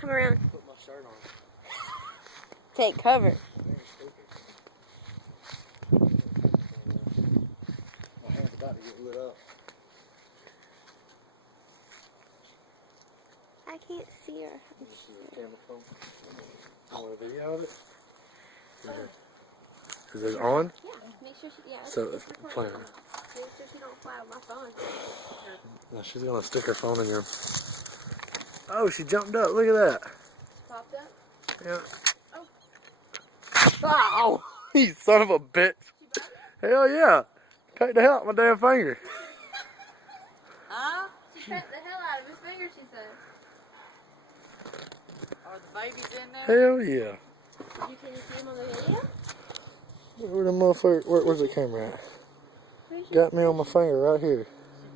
come around. Put my shirt on. Take cover. My hand's about to get lit up. I can't see her. This is a camera phone. You want a video of it? Is it on? Yeah, make sure she, So it's playing. Make sure she don't fly with my phone. Now she's gonna stick her phone in your. Oh, she jumped up. Look at that. Popped up? Yeah. Oh. Ow! You son of a bitch. Hell yeah. Cut the hell out of my damn finger. Huh? She cut the hell out of his finger, she said. Are the babies in there? Hell yeah. Can you see him on the video? Where the motherfucker? Where's the camera at? Got me on my finger right here.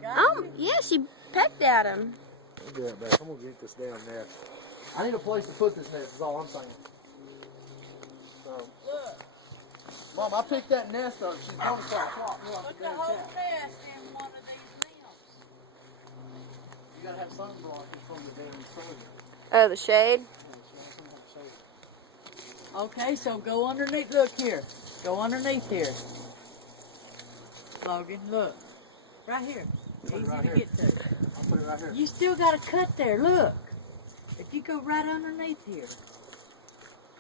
Oh, yeah, she pecked at him. I'll be right back. I'm gonna get this damn nest. I need a place to put this nest, is all I'm saying. Look. Mom, I picked that nest up. She's going to start flopping like Put a the damn whole cat. nest in one of these limbs. You gotta have sun blockers from the damn sun. Oh, the shade? Okay, so go underneath. Look here. Go underneath here. Logan, look. Right here. Put it Easy right to here. get to. I'll put it right here. You still got a cut there. Look. If you go right underneath here.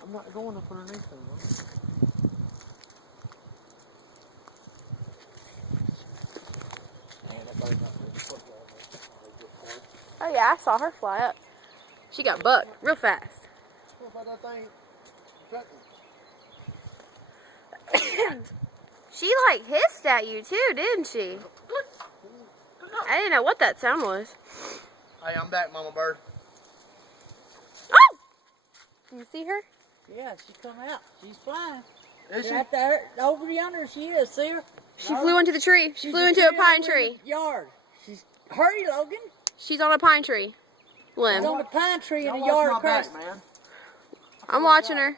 I'm not going up underneath them, Mom. Oh, yeah, I saw her fly up. She got bucked real fast. What about that thing? She, like, hissed at you, too, didn't she? I didn't know what that sound was. Hey, I'm back, Mama Bird. Oh! Can you see her? Yeah, she come out. She's flying. Is she? Right there. Over yonder she is. See her? She flew into the tree. She flew into a pine tree. Yard. She's hurry, Logan. She's on a pine tree limb. She's on a pine tree in Don't a watch yard my across. back, man. I'm watching her.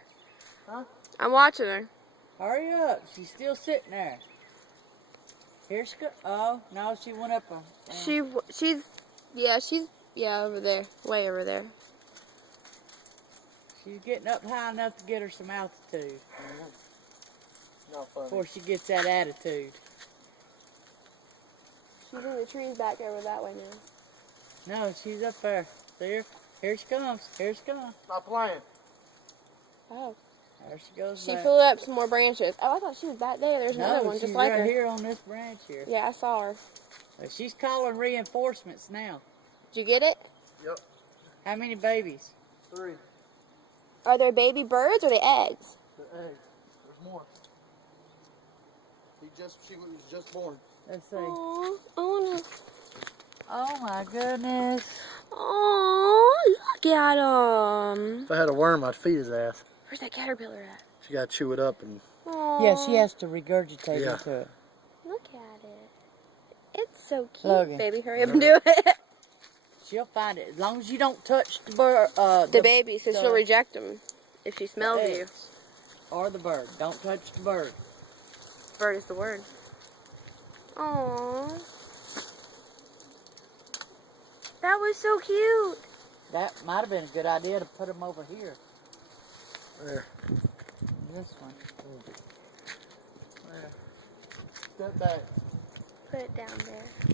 Huh? I'm watching her. Hurry up. She's still sitting there. Here she go. Oh, no, she went up. She's over there. Way over there. She's getting up high enough to get her some altitude It's not funny. before she gets that attitude. She's in the trees back over that way now. No, she's up there. See her? Here she comes. Here she comes. Stop playing. Oh. There she goes She back. flew up some more branches. Oh, I thought she was back there. There's another one she's just like right her. here on this branch here. Yeah, I saw her. She's calling reinforcements now. Did you get it? Yep. How many babies? 3. Are there baby birds or are they eggs? The egg. There's more. She was just born. Let's see. Aww, I wanna. Oh my goodness. Aww, look at him. If I had a worm, I'd feed his ass. Where's that caterpillar at? She got to chew it up and. Aww. Yeah, she has to regurgitate Yeah. into it. Look at it. It's so cute. Logan. Baby, hurry up and do it. She'll find it as long as you don't touch the bird. The babies, because she'll the- reject them if she smells you. eggs. Or the bird. Don't touch the bird. Bird is the word. Aww. That was so cute. That might have been a good idea to put them over here. There. This one. There. Step back. Put it down there.